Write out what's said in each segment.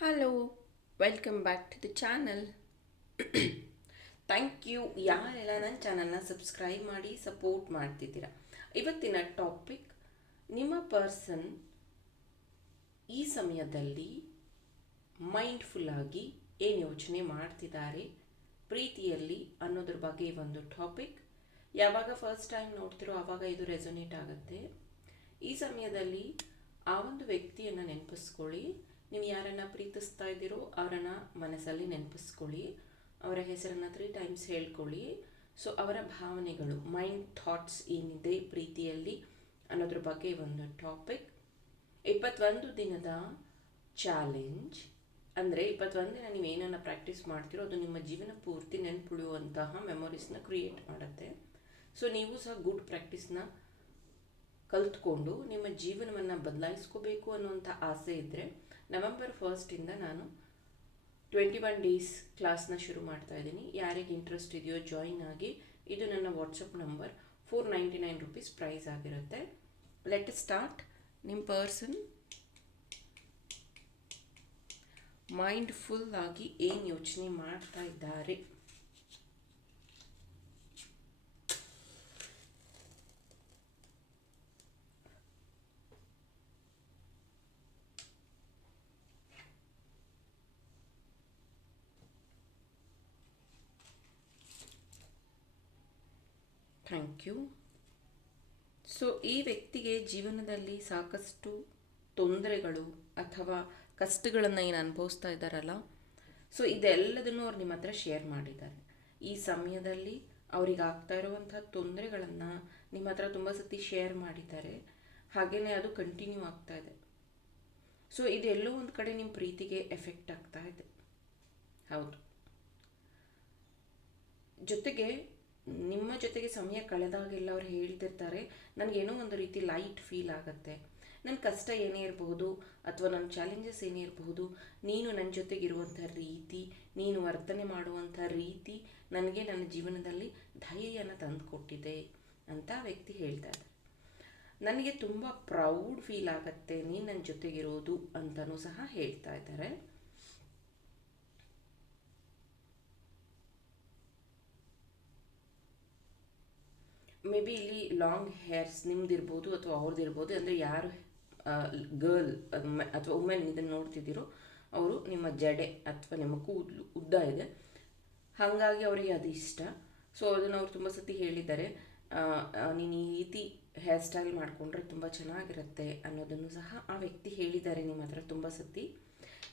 Hello, welcome back to the channel. Thank you ಯಾರೆಲ್ಲ ನನ್ನ ಚಾನಲ್ನ ಸಬ್ಸ್ಕ್ರೈಬ್ ಮಾಡಿ ಸಪೋರ್ಟ್ ಮಾಡ್ತಿದ್ದೀರಾ. ಇವತ್ತಿನ ಟಾಪಿಕ್, ನಿಮ್ಮ ಪರ್ಸನ್ ಈ ಸಮಯದಲ್ಲಿ ಮೈಂಡ್ಫುಲ್ ಆಗಿ ಏನು ಯೋಚನೆ ಮಾಡ್ತಿದ್ದಾರೆ ಪ್ರೀತಿಯಲ್ಲಿ ಅನ್ನೋದ್ರ ಬಗ್ಗೆ ಒಂದು ಟಾಪಿಕ್. ಯಾವಾಗ ಫಸ್ಟ್ ಟೈಮ್ ನೋಡ್ತಿರೋ ಆವಾಗ ಇದು ರೆಸೊನೇಟ್ ಆಗುತ್ತೆ. ಈ ಸಮಯದಲ್ಲಿ ಆ ಒಂದು ವ್ಯಕ್ತಿಯನ್ನು ನೆನಪಿಸ್ಕೊಳ್ಳಿ. ನೀವು ಯಾರನ್ನು ಪ್ರೀತಿಸ್ತಾ ಇದ್ದೀರೋ ಅವರನ್ನು ಮನಸ್ಸಲ್ಲಿ ನೆನಪಿಸ್ಕೊಳ್ಳಿ. ಅವರ ಹೆಸರನ್ನು 3 ಟೈಮ್ಸ್ ಹೇಳ್ಕೊಳ್ಳಿ. ಸೊ ಅವರ ಭಾವನೆಗಳು, ಮೈಂಡ್ ಥಾಟ್ಸ್ ಏನಿದೆ ಪ್ರೀತಿಯಲ್ಲಿ ಅನ್ನೋದ್ರ ಬಗ್ಗೆ ಒಂದು ಟಾಪಿಕ್. 21 ದಿನದ ಚಾಲೆಂಜ್ ಅಂದರೆ 21 ದಿನ ನೀವು ಏನನ್ನು ಪ್ರಾಕ್ಟೀಸ್ ಮಾಡ್ತೀರೋ ಅದು ನಿಮ್ಮ ಜೀವನ ಪೂರ್ತಿ ನೆನಪುಳಿಯುವಂತಹ ಮೆಮೊರೀಸ್ನ ಕ್ರಿಯೇಟ್ ಮಾಡುತ್ತೆ. ಸೊ ನೀವು ಸಹ ಗುಡ್ ಪ್ರಾಕ್ಟೀಸ್ನ ಕಲ್ತ್ಕೊಂಡು ನಿಮ್ಮ ಜೀವನವನ್ನು ಬದಲಾಯಿಸ್ಕೋಬೇಕು ಅನ್ನುವಂಥ ಆಸೆ ಇದ್ದರೆ ನವೆಂಬರ್ 1 ನಾನು 21 ಡೇಸ್ ಕ್ಲಾಸ್ನ ಶುರು ಮಾಡ್ತಾ ಇದ್ದೀನಿ. ಯಾರಿಗೆ ಇಂಟ್ರೆಸ್ಟ್ ಇದೆಯೋ ಜಾಯಿನ್ ಆಗಿ. ಇದು ನನ್ನ ವಾಟ್ಸಪ್ ನಂಬರ್. 499 ರುಪೀಸ್ ಪ್ರೈಸ್ ಆಗಿರುತ್ತೆ. Let start. ನಿಮ್ಮ ಪರ್ಸನ್ ಮೈಂಡ್ಫುಲ್ ಆಗಿ ಏನು ಯೋಚನೆ ಮಾಡ್ತಾ ಇದ್ದಾರೆ? Thank you. ಸೊ ಈ ವ್ಯಕ್ತಿಗೆ ಜೀವನದಲ್ಲಿ ಸಾಕಷ್ಟು ತೊಂದರೆಗಳು ಅಥವಾ ಕಷ್ಟಗಳನ್ನು ಏನು ಅನುಭವಿಸ್ತಾ ಇದ್ದಾರಲ್ಲ, ಸೊ ಇದೆಲ್ಲದನ್ನು ಅವ್ರು ನಿಮ್ಮ ಹತ್ರ ಶೇರ್ ಮಾಡಿದ್ದಾರೆ. ಈ ಸಮಯದಲ್ಲಿ ಅವ್ರಿಗೆ ಆಗ್ತಾ ಇರುವಂಥ ತೊಂದರೆಗಳನ್ನು ನಿಮ್ಮ ಹತ್ರ ತುಂಬ ಸತಿ ಶೇರ್ ಮಾಡಿದ್ದಾರೆ. ಹಾಗೆಯೇ ಅದು ಕಂಟಿನ್ಯೂ ಆಗ್ತಾ ಇದೆ. ಸೊ ಇದೆಲ್ಲೋ ಒಂದು ಕಡೆ ನಿಮ್ಮ ಪ್ರೀತಿಗೆ ಎಫೆಕ್ಟ್ ಆಗ್ತಾ ಇದೆ. ಹೌದು. ಜೊತೆಗೆ ನಿಮ್ಮ ಜೊತೆಗೆ ಸಮಯ ಕಳೆದಾಗೆಲ್ಲ ಅವ್ರು ಹೇಳ್ತಿರ್ತಾರೆ, ನನಗೇನೋ ಒಂದು ರೀತಿ ಲೈಟ್ ಫೀಲ್ ಆಗುತ್ತೆ. ನನ್ನ ಕಷ್ಟ ಏನೇ ಇರಬಹುದು ಅಥವಾ ನನ್ನ ಚಾಲೆಂಜಸ್ ಏನೇ ಇರಬಹುದು, ನೀನು ನನ್ನ ಜೊತೆಗಿರುವಂಥ ರೀತಿ, ನೀನು ವರ್ತನೆ ಮಾಡುವಂಥ ರೀತಿ ನನಗೆ ನನ್ನ ಜೀವನದಲ್ಲಿ ಧೈರ್ಯನ ತಂದುಕೊಟ್ಟಿದೆ ಅಂತ ವ್ಯಕ್ತಿ ಹೇಳ್ತಾ ಇದ್ದಾರೆ. ನನಗೆ ತುಂಬ ಪ್ರೌಡ್ ಫೀಲ್ ಆಗುತ್ತೆ ನೀನು ನನ್ನ ಜೊತೆಗಿರೋದು ಅಂತಲೂ ಸಹ ಹೇಳ್ತಾ ಇದ್ದಾರೆ. ಮೇ ಬಿ ಇಲ್ಲಿ ಲಾಂಗ್ ಹೇರ್ಸ್ ನಿಮ್ದಿರ್ಬೋದು ಅಥವಾ ಅವ್ರದ್ದಿರ್ಬೋದು. ಅಂದರೆ ಯಾರು ಗರ್ಲ್ ಅಥವಾ ವುಮೆನ್ ಇದನ್ನು ನೋಡ್ತಿದ್ದೀರೋ ಅವರು ನಿಮ್ಮ ಜಡೆ ಅಥವಾ ನಿಮ್ಮ ಕೂದಲು ಉದ್ದ ಇದೆ, ಹಾಗಾಗಿ ಅವರಿಗೆ ಅದು ಇಷ್ಟ. ಸೊ ಅದನ್ನು ಅವ್ರು ತುಂಬ ಸತಿ ಹೇಳಿದ್ದಾರೆ, ನೀನು ಈ ರೀತಿ ಹೇರ್ ಸ್ಟೈಲ್ ಮಾಡಿಕೊಂಡ್ರೆ ತುಂಬ ಚೆನ್ನಾಗಿರುತ್ತೆ ಅನ್ನೋದನ್ನು ಸಹ ಆ ವ್ಯಕ್ತಿ ಹೇಳಿದ್ದಾರೆ ನಿಮ್ಮ ಹತ್ರ ತುಂಬ ಸತಿ.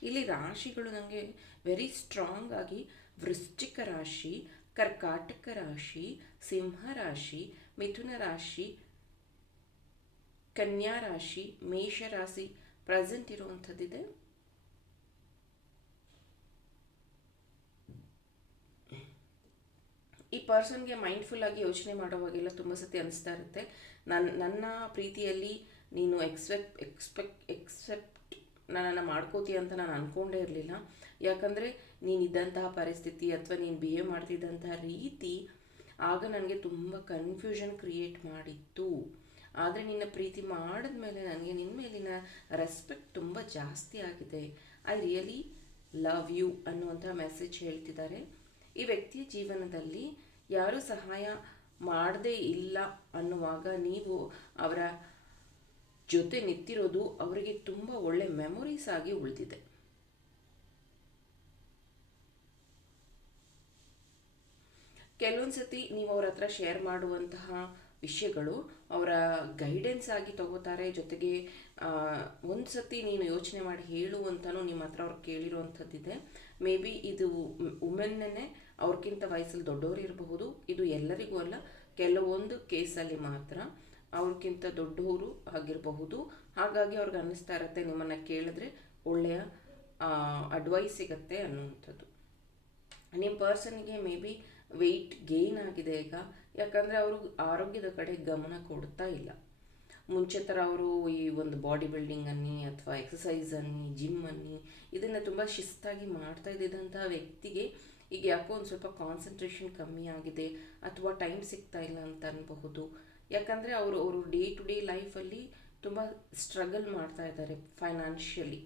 ಇಲ್ಲಿ ರಾಶಿಗಳು ನನಗೆ ವೆರಿ ಸ್ಟ್ರಾಂಗ್ ಆಗಿ ವೃಶ್ಚಿಕ ರಾಶಿ, ಕರ್ಕಾಟಕ ರಾಶಿ, ಸಿಂಹ ರಾಶಿ, ಮಿಥುನ ರಾಶಿ, ಕನ್ಯಾ ರಾಶಿ, ಮೇಷ ರಾಶಿ ಪ್ರೆಸೆಂಟ್ ಇರುವಂಥದ್ದಿದೆ. ಈ ಪರ್ಸನ್ಗೆ ಮೈಂಡ್ಫುಲ್ ಆಗಿ ಯೋಚನೆ ಮಾಡುವಾಗೆಲ್ಲ ತುಂಬ ಸತಿ ಅನಿಸ್ತಾ ಇರುತ್ತೆ, ನನ್ನ ಪ್ರೀತಿಯಲ್ಲಿ ನೀನು ಎಕ್ಸೆಪ್ಟ್ ನನ್ನನ್ನು ಮಾಡ್ಕೋತೀಯ ಅಂತ ನಾನು ಅಂದ್ಕೊಂಡೇ ಇರಲಿಲ್ಲ. ಯಾಕಂದರೆ ನೀನಿದ್ದಂತಹ ಪರಿಸ್ಥಿತಿ ಅಥವಾ ನೀನು ಬಿಹೇವ್ ಮಾಡ್ತಿದ್ದಂತಹ ರೀತಿ ಆಗ ನನಗೆ ತುಂಬ ಕನ್ಫ್ಯೂಷನ್ ಕ್ರಿಯೇಟ್ ಮಾಡಿತ್ತು. ಆದರೆ ನಿನ್ನ ಪ್ರೀತಿ ಮಾಡಿದ್ಮೇಲೆ ನನಗೆ ನಿನ್ನ ಮೇಲಿನ ರೆಸ್ಪೆಕ್ಟ್ ತುಂಬ ಜಾಸ್ತಿ ಆಗಿದೆ. ಐ ರಿಯಲಿ ಲವ್ ಯು ಅನ್ನುವಂಥ ಮೆಸೇಜ್ ಹೇಳ್ತಿದ್ದಾರೆ. ಈ ವ್ಯಕ್ತಿಯ ಜೀವನದಲ್ಲಿ ಯಾರೂ ಸಹಾಯ ಮಾಡದೇ ಇಲ್ಲ ಅನ್ನುವಾಗ ನೀವು ಅವರ ಜೊತೆ ನಿಂತಿರೋದು ಅವರಿಗೆ ತುಂಬ ಒಳ್ಳೆ ಮೆಮೊರೀಸ್ ಆಗಿ ಉಳಿದಿದೆ. ಕೆಲವೊಂದು ಸತಿ ನೀವು ಅವ್ರ ಹತ್ರ ಶೇರ್ ಮಾಡುವಂತಹ ವಿಷಯಗಳು ಅವರ ಗೈಡೆನ್ಸ್ ಆಗಿ ತಗೋತಾರೆ. ಜೊತೆಗೆ ಒಂದು ಸತಿ ನೀನು ಯೋಚನೆ ಮಾಡಿ ಹೇಳುವಂತನೂ ನಿಮ್ಮ ಹತ್ರ ಅವ್ರು ಕೇಳಿರುವಂಥದ್ದಿದೆ. ಮೇ ಬಿ ಇದು ವುಮೆನ್ನೇ ಅವ್ರಿಗಿಂತ ವಯಸ್ಸಲ್ಲಿ ದೊಡ್ಡವರು ಇರಬಹುದು. ಇದು ಎಲ್ಲರಿಗೂ ಅಲ್ಲ, ಕೆಲವೊಂದು ಕೇಸಲ್ಲಿ ಮಾತ್ರ ಅವ್ರಿಗಿಂತ ದೊಡ್ಡವರು ಆಗಿರಬಹುದು. ಹಾಗಾಗಿ ಅವ್ರಿಗೆ ಅನ್ನಿಸ್ತಾ ಇರುತ್ತೆ ನಿಮ್ಮನ್ನು ಕೇಳಿದ್ರೆ ಒಳ್ಳೆಯ ಅಡ್ವೈಸ್ ಸಿಗತ್ತೆ ಅನ್ನುವಂಥದ್ದು. ನಿಮ್ಮ ಪರ್ಸನ್ಗೆ ಮೇ ಬಿ ವೆಯ್ಟ್ ಗೇನ್ ಆಗಿದೆ ಈಗ. ಯಾಕಂದರೆ ಅವರು ಆರೋಗ್ಯದ ಕಡೆ ಗಮನ ಕೊಡ್ತಾ ಇಲ್ಲ. ಮುಂಚೆ ಥರ ಅವರು ಈ ಒಂದು ಬಾಡಿ ಬಿಲ್ಡಿಂಗ್ ಅನ್ನಿ ಅಥವಾ ಎಕ್ಸಸೈಸ್ ಅನ್ನಿ, ಜಿಮ್ ಅನ್ನಿ ಇದನ್ನು ತುಂಬ ಶಿಸ್ತಾಗಿ ಮಾಡ್ತಾ ಇದ್ದಂಥ ವ್ಯಕ್ತಿಗೆ ಈಗ ಯಾಕೋ ಒಂದು ಸ್ವಲ್ಪ ಕಾನ್ಸಂಟ್ರೇಷನ್ ಕಮ್ಮಿ ಆಗಿದೆ ಅಥವಾ ಟೈಮ್ ಸಿಗ್ತಾ ಇಲ್ಲ ಅಂತ ಅನ್ಬಹುದು. ಯಾಕಂದರೆ ಅವರು ಡೇ ಟು ಡೇ ಲೈಫಲ್ಲಿ ತುಂಬ ಸ್ಟ್ರಗಲ್ ಮಾಡ್ತಾ ಇದ್ದಾರೆ ಫೈನಾನ್ಷಿಯಲಿ.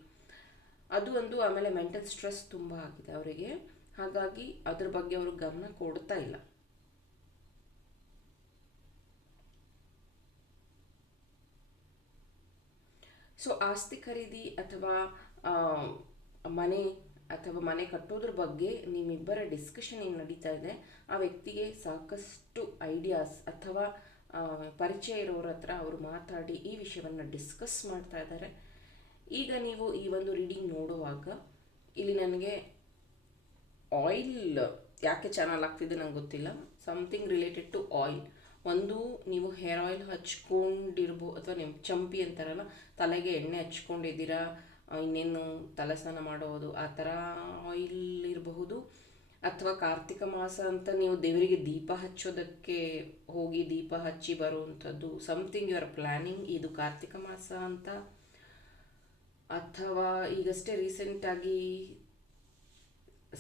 ಅದು ಒಂದು. ಆಮೇಲೆ ಮೆಂಟಲ್ ಸ್ಟ್ರೆಸ್ ತುಂಬ ಆಗಿದೆ ಅವರಿಗೆ, ಹಾಗಾಗಿ ಅದ್ರ ಬಗ್ಗೆ ಅವರು ಗಮನ ಕೊಡ್ತಾ ಇಲ್ಲ. ಸೊ ಆಸ್ತಿ ಖರೀದಿ ಅಥವಾ ಮನೆ ಅಥವಾ ಮನೆ ಕಟ್ಟೋದ್ರ ಬಗ್ಗೆ ನಿಮ್ಮಿಬ್ಬರ ಡಿಸ್ಕಷನ್ ಏನು ನಡೀತಾ ಇದೆ, ಆ ವ್ಯಕ್ತಿಗೆ ಸಾಕಷ್ಟು ಐಡಿಯಾಸ್ ಅಥವಾ ಪರಿಚಯ ಇರೋರ ಹತ್ರ ಅವರು ಮಾತಾಡಿ ಈ ವಿಷಯವನ್ನು ಡಿಸ್ಕಸ್ ಮಾಡ್ತಾ ಇದ್ದಾರೆ. ಈಗ ನೀವು ಈ ಒಂದು ರೀಡಿಂಗ್ ನೋಡುವಾಗ ಇಲ್ಲಿ ನನಗೆ ಆಯಿಲ್ ಯಾಕೆ ಚಾನಲ್ ಆಗ್ತಿದೆ ನಂಗೆ ಗೊತ್ತಿಲ್ಲ. Something related to oil. ಒಂದು, ನೀವು ಹೇರ್ ಆಯಿಲ್ ಹಚ್ಕೊಂಡಿರ್ಬೋದು, ಅಥವಾ ನಿಮ್ಮ ಚಂಪಿ ಅಂತಾರಲ್ಲ, ತಲೆಗೆ ಎಣ್ಣೆ ಹಚ್ಕೊಂಡಿದ್ದೀರಾ, ಇನ್ನೇನು ತಲೆ ಸ್ನಾನ ಮಾಡೋದು ಆ ಥರ ಆಯಿಲ್ ಇರಬಹುದು. ಅಥವಾ ಕಾರ್ತಿಕ ಮಾಸ ಅಂತ ನೀವು ದೇವರಿಗೆ ದೀಪ ಹಚ್ಚೋದಕ್ಕೆ ಹೋಗಿ ದೀಪ ಹಚ್ಚಿ ಬರುವಂಥದ್ದು, ಸಮಥಿಂಗ್ ಯು ಆರ್ ಪ್ಲ್ಯಾನಿಂಗ್ ಇದು ಕಾರ್ತಿಕ ಮಾಸ ಅಂತ. ಅಥವಾ ಈಗಷ್ಟೇ ರೀಸೆಂಟಾಗಿ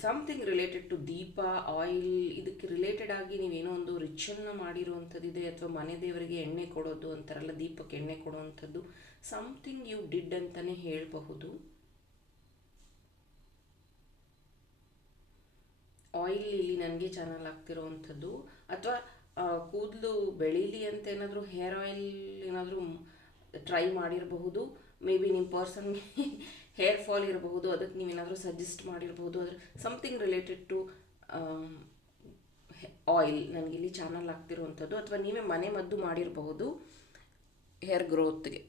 ಸಮಥಿಂಗ್ ರಿಲೇಟೆಡ್ ಟು ದೀಪ, ಆಯಿಲ್, ಇದಕ್ಕೆ ರಿಲೇಟೆಡ್ ಆಗಿ ನೀವೇನೋ ಒಂದು ರಿಚುವಲ್ನ ಮಾಡಿರುವಂಥದ್ದಿದೆ. ಅಥವಾ ಮನೆ ದೇವರಿಗೆ ಎಣ್ಣೆ ಕೊಡೋದು ಅಂತಾರಲ್ಲ, ದೀಪಕ್ಕೆ ಎಣ್ಣೆ ಕೊಡುವಂಥದ್ದು, ಸಮಥಿಂಗ್ ಯು ಡಿಡ್ ಅಂತಲೇ ಹೇಳಬಹುದು. ಆಯಿಲ್ ಇಲ್ಲಿ ನನಗೆ ಚಾನಲ್ ಆಗ್ತಿರೋವಂಥದ್ದು. ಅಥವಾ ಕೂದಲು ಬೆಳೀಲಿ ಅಂತ ಏನಾದರೂ ಹೇರ್ ಆಯಿಲ್ ಏನಾದರೂ ಟ್ರೈ ಮಾಡಿರಬಹುದು. ಮೇ ಬಿ ನಿಮ್ಮ ಪರ್ಸನ್ಗೆ ಹೇರ್ ಫಾಲ್ ಇರಬಹುದು, ಅದಕ್ಕೆ ನೀವೇನಾದರೂ ಸಜೆಸ್ಟ್ ಮಾಡಿರಬಹುದು. ಅದ್ರ ಸಮಥಿಂಗ್ ರಿಲೇಟೆಡ್ ಟು ಆಯಿಲ್ ನನಗಿಲ್ಲಿ ಚಾನಲ್ ಆಗ್ತಿರುವಂಥದ್ದು. ಅಥವಾ ನೀವೇ ಮನೆ ಮದ್ದು ಮಾಡಿರಬಹುದು ಹೇರ್ ಗ್ರೋತ್ಗೆ.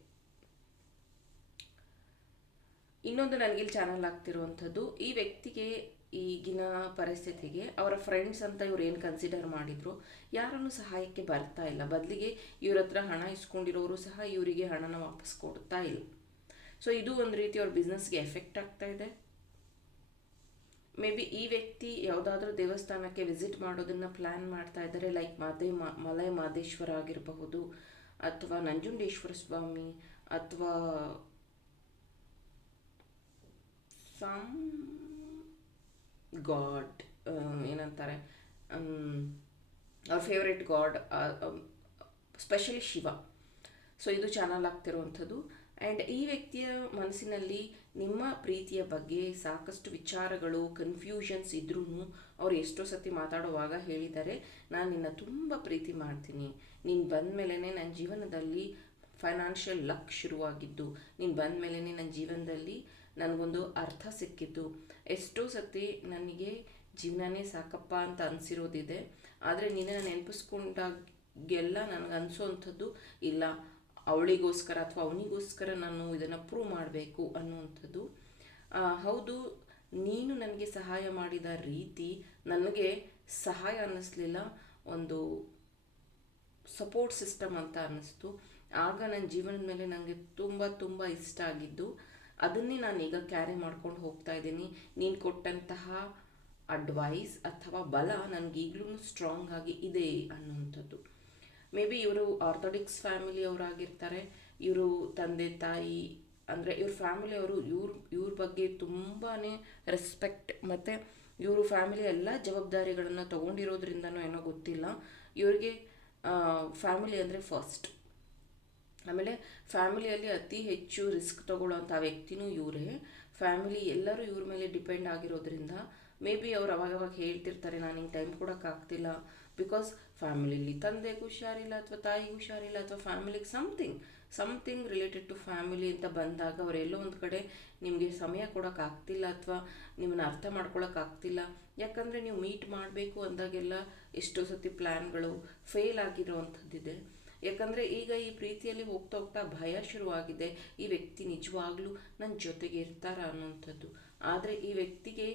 ಇನ್ನೊಂದು ನನಗಿಲ್ಲಿ ಚಾನಲ್ ಆಗ್ತಿರುವಂಥದ್ದು, ಈ ವ್ಯಕ್ತಿಗೆ ಈಗಿನ ಪರಿಸ್ಥಿತಿಗೆ ಅವರ ಫ್ರೆಂಡ್ಸ್ ಅಂತ ಇವ್ರು ಏನು ಕನ್ಸಿಡರ್ ಮಾಡಿದ್ರು ಯಾರನ್ನು ಸಹಾಯಕ್ಕೆ ಬರ್ತಾ ಇಲ್ಲ. ಬದಲಿಗೆ ಇವ್ರ ಹತ್ರ ಹಣ ಇಸ್ಕೊಂಡಿರೋರು ಸಹ ಇವರಿಗೆ ಹಣನ ವಾಪಸ್ ಕೊಡ್ತಾ ಇಲ್ಲ. ಸೊ ಇದು ಒಂದು ರೀತಿ ಅವ್ರ ಬಿಸ್ನೆಸ್ಗೆ ಎಫೆಕ್ಟ್ ಆಗ್ತಾ ಇದೆ. ಮೇ ಬಿ ಈ ವ್ಯಕ್ತಿ ಯಾವುದಾದ್ರೂ ದೇವಸ್ಥಾನಕ್ಕೆ ವಿಸಿಟ್ ಮಾಡೋದನ್ನು ಪ್ಲ್ಯಾನ್ ಮಾಡ್ತಾ ಇದ್ದಾರೆ. ಲೈಕ್ ಮಲೈ ಮಾದೇಶ್ವರ ಆಗಿರಬಹುದು, ಅಥವಾ ನಂಜುಂಡೇಶ್ವರ ಸ್ವಾಮಿ, ಅಥವಾ ಸಮ್ ಗಾಡ್, ಏನಂತಾರೆ, ಅವ್ರ favourite god, specially Shiva. So ಇದು ಚಾನಲ್ ಆಗ್ತಿರುವಂಥದ್ದು. ಆ್ಯಂಡ್ ಈ ವ್ಯಕ್ತಿಯ ಮನಸ್ಸಿನಲ್ಲಿ ನಿಮ್ಮ ಪ್ರೀತಿಯ ಬಗ್ಗೆ ಸಾಕಷ್ಟು ವಿಚಾರಗಳು, ಕನ್ಫ್ಯೂಷನ್ಸ್ ಇದ್ರೂ ಅವ್ರು ಎಷ್ಟೋ ಸತಿ ಮಾತಾಡುವಾಗ ಹೇಳಿದ್ದಾರೆ, ನಾನು ನಿನ್ನ ತುಂಬ ಪ್ರೀತಿ ಮಾಡ್ತೀನಿ, ನೀನು ಬಂದ ಮೇಲೇ ನನ್ನ ಜೀವನದಲ್ಲಿ ಫೈನಾನ್ಷಿಯಲ್ ಲಕ್ ಶುರುವಾಗಿದ್ದು, ನೀನು ಬಂದ ಮೇಲೇ ನನ್ನ ಜೀವನದಲ್ಲಿ ನನಗೊಂದು ಅರ್ಥ ಸಿಕ್ಕಿದ್ದು. ಎಷ್ಟೋ ಸತಿ ನನಗೆ ಜೀವನನೇ ಸಾಕಪ್ಪ ಅಂತ ಅನಿಸಿರೋದಿದೆ, ಆದರೆ ನಿನ್ನನ್ನು ನೆನಪಿಸ್ಕೊಂಡಾಗೆಲ್ಲ ನನಗೆ ಅನಿಸೋವಂಥದ್ದು, ಇಲ್ಲ ಅವಳಿಗೋಸ್ಕರ ಅಥವಾ ಅವನಿಗೋಸ್ಕರ ನಾನು ಇದನ್ನು ಪ್ರೂವ್ ಮಾಡಬೇಕು ಅನ್ನುವಂಥದ್ದು. ಹೌದು, ನೀನು ನನಗೆ ಸಹಾಯ ಮಾಡಿದ ರೀತಿ ನನಗೆ ಸಹಾಯ ಅನ್ನಿಸ್ಲಿಲ್ಲ, ಒಂದು ಸಪೋರ್ಟ್ ಸಿಸ್ಟಮ್ ಅಂತ ಅನ್ನಿಸ್ತು. ಆಗ ನನ್ನ ಜೀವನದ ಮೇಲೆ ನನಗೆ ತುಂಬ ತುಂಬ ಇಷ್ಟ ಆಗಿದ್ದು, ಅದನ್ನೇ ನಾನು ಈಗ ಕ್ಯಾರಿ ಮಾಡ್ಕೊಂಡು ಹೋಗ್ತಾ ಇದ್ದೀನಿ. ನೀನು ಕೊಟ್ಟಂತಹ ಅಡ್ವೈಸ್ ಅಥವಾ ಬಲ ನನಗೀಗಲೂ ಸ್ಟ್ರಾಂಗ್ ಆಗಿ ಇದೆ ಅನ್ನುವಂಥದ್ದು. ಮೇ ಬಿ ಇವರು ಆರ್ಥೋಡಿಕ್ಸ್ ಫ್ಯಾಮಿಲಿಯವರಾಗಿರ್ತಾರೆ. ಇವರು ತಂದೆ ತಾಯಿ ಅಂದರೆ ಇವ್ರ ಫ್ಯಾಮಿಲಿಯವರು ಇವ್ರ ಬಗ್ಗೆ ತುಂಬಾ ರೆಸ್ಪೆಕ್ಟ್, ಮತ್ತು ಇವರು ಫ್ಯಾಮಿಲಿ ಎಲ್ಲ ಜವಾಬ್ದಾರಿಗಳನ್ನು ತೊಗೊಂಡಿರೋದ್ರಿಂದನೋ ಏನೋ ಗೊತ್ತಿಲ್ಲ, ಇವ್ರಿಗೆ ಫ್ಯಾಮಿಲಿ ಅಂದರೆ ಫಸ್ಟ್. ಆಮೇಲೆ ಫ್ಯಾಮಿಲಿಯಲ್ಲಿ ಅತಿ ಹೆಚ್ಚು ರಿಸ್ಕ್ ತೊಗೊಳ್ಳೋವಂಥ ವ್ಯಕ್ತಿನೂ ಇವರೇ. ಫ್ಯಾಮಿಲಿ ಎಲ್ಲರೂ ಇವ್ರ ಮೇಲೆ ಡಿಪೆಂಡ್ ಆಗಿರೋದ್ರಿಂದ ಮೇ ಬಿ ಅವ್ರು ಅವಾಗವಾಗ ಹೇಳ್ತಿರ್ತಾರೆ, ನಾನು ಹಿಂಗೆ ಟೈಮ್ ಕೊಡೋಕ್ಕಾಗ್ತಿಲ್ಲ, ಬಿಕಾಸ್ ಫ್ಯಾಮಿಲಿಲಿ ತಂದೆಗೆ ಹುಷಾರಿಲ್ಲ, ಅಥವಾ ತಾಯಿಗೆ ಹುಷಾರಿಲ್ಲ, ಅಥವಾ ಫ್ಯಾಮಿಲಿಗೆ ಸಮಥಿಂಗ್ ರಿಲೇಟೆಡ್ ಟು ಫ್ಯಾಮಿಲಿ ಅಂತ ಬಂದಾಗ ಅವರೆಲ್ಲೋ ಒಂದು ಕಡೆ ನಿಮಗೆ ಸಮಯ ಕೊಡೋಕ್ಕಾಗ್ತಿಲ್ಲ, ಅಥವಾ ನಿಮ್ಮನ್ನು ಅರ್ಥ ಮಾಡ್ಕೊಳಕ್ಕಾಗ್ತಿಲ್ಲ. ಯಾಕಂದರೆ ನೀವು ಮೀಟ್ ಮಾಡಬೇಕು ಅಂದಾಗೆಲ್ಲ ಎಷ್ಟೋ ಸತಿ ಪ್ಲ್ಯಾನ್ಗಳು ಫೇಲ್ ಆಗಿರೋವಂಥದ್ದಿದೆ. ಯಾಕಂದರೆ ಈಗ ಈ ಪ್ರೀತಿಯಲ್ಲಿ ಹೋಗ್ತಾ ಹೋಗ್ತಾ ಭಯ ಶುರುವಾಗಿದೆ, ಈ ವ್ಯಕ್ತಿ ನಿಜವಾಗ್ಲೂ ನನ್ನ ಜೊತೆಗೆ ಇರ್ತಾರ ಅನ್ನೋವಂಥದ್ದು. ಆದರೆ ಈ ವ್ಯಕ್ತಿಗೆ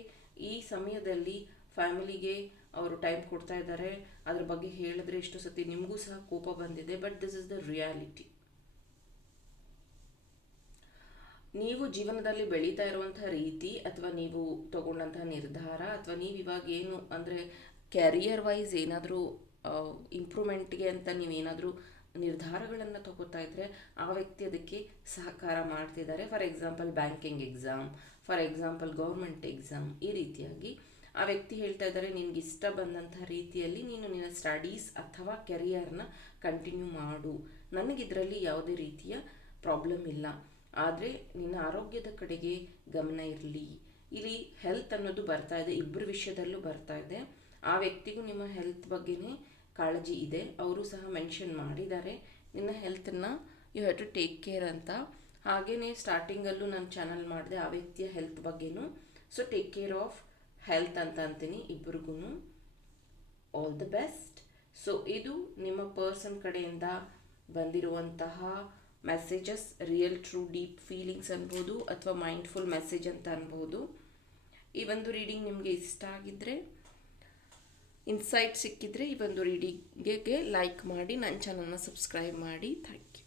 ಈ ಸಮಯದಲ್ಲಿ ಫ್ಯಾಮಿಲಿಗೆ ಅವರು ಟೈಮ್ ಕೊಡ್ತಾ ಇದ್ದಾರೆ. ಅದ್ರ ಬಗ್ಗೆ ಹೇಳಿದ್ರೆ ಎಷ್ಟೋ ಸತಿ ನಿಮಗೂ ಸಹ ಕೋಪ ಬಂದಿದೆ, but this is the reality. ನೀವು ಜೀವನದಲ್ಲಿ ಬೆಳೀತಾ ಇರುವಂಥ ರೀತಿ, ಅಥವಾ ನೀವು ತಗೊಂಡಂತಹ ನಿರ್ಧಾರ, ಅಥವಾ ನೀವು ಇವಾಗ ಏನು ಅಂದರೆ ಕ್ಯಾರಿಯರ್ ವೈಸ್ ಏನಾದರೂ ಇಂಪ್ರೂವ್ಮೆಂಟ್ಗೆ ಅಂತ ನೀವೇನಾದರೂ ನಿರ್ಧಾರಗಳನ್ನು ತಗೋತಾ ಇದ್ದರೆ ಆ ವ್ಯಕ್ತಿ ಅದಕ್ಕೆ ಸಹಕಾರ ಮಾಡ್ತಿದ್ದಾರೆ. For example banking exam, for example government exam, ಈ ರೀತಿಯಾಗಿ ಆ ವ್ಯಕ್ತಿ ಹೇಳ್ತಾ ಇದ್ದಾರೆ, ನಿನಗೆ ಇಷ್ಟ ಬಂದಂಥ ರೀತಿಯಲ್ಲಿ ನೀನು ನಿನ್ನ ಸ್ಟಡೀಸ್ ಅಥವಾ ಕೆರಿಯರ್ನ ಕಂಟಿನ್ಯೂ ಮಾಡು, ನನಗಿದರಲ್ಲಿ ಯಾವುದೇ ರೀತಿಯ ಪ್ರಾಬ್ಲಮ್ ಇಲ್ಲ. ಆದರೆ ನಿನ್ನ ಆರೋಗ್ಯದ ಕಡೆಗೆ ಗಮನ ಇರಲಿ. ಇಲ್ಲಿ ಹೆಲ್ತ್ ಅನ್ನೋದು ಬರ್ತಾ ಇದೆ, ಇಬ್ಬರ ವಿಷಯದಲ್ಲೂ ಬರ್ತಾ ಇದೆ. ಆ ವ್ಯಕ್ತಿಗೂ ನಿಮ್ಮ ಹೆಲ್ತ್ ಬಗ್ಗೆನೇ ಕಾಳಜಿ ಇದೆ, ಅವರು ಸಹ ಮೆನ್ಷನ್ ಮಾಡಿದ್ದಾರೆ ನಿನ್ನ ಹೆಲ್ತನ್ನು you have to take care ಅಂತ. ಹಾಗೆಯೇ ಸ್ಟಾರ್ಟಿಂಗಲ್ಲೂ ನಾನು ಚಾನಲ್ ಮಾಡಿದೆ ಆ ವ್ಯಕ್ತಿಯ ಹೆಲ್ತ್ ಬಗ್ಗೆನೂ. So take care of health ಅಂತ ಅಂತೀನಿ ಇಬ್ಬರಿಗೂ. All the best. ಸೊ ಇದು ನಿಮ್ಮ ಪರ್ಸನ್ ಕಡೆಯಿಂದ ಬಂದಿರುವಂತಹ messages, real true deep feelings ಅನ್ಬೋದು ಅಥವಾ ಮೈಂಡ್ಫುಲ್ ಮೆಸೇಜ್ ಅಂತ ಅನ್ಬೋದು. ಈ ಒಂದು ರೀಡಿಂಗ್ ನಿಮಗೆ ಇಷ್ಟ ಆಗಿದ್ದರೆ, ಇನ್ಸೈಟ್ ಸಿಕ್ಕಿದ್ರೆ ಈ ಒಂದು ರೀಡಿಂಗಿಗೆ ಲೈಕ್ ಮಾಡಿ, ನನ್ನ ಚಾನಲ್ನ ಸಬ್ಸ್ಕ್ರೈಬ್ ಮಾಡಿ. Thank you.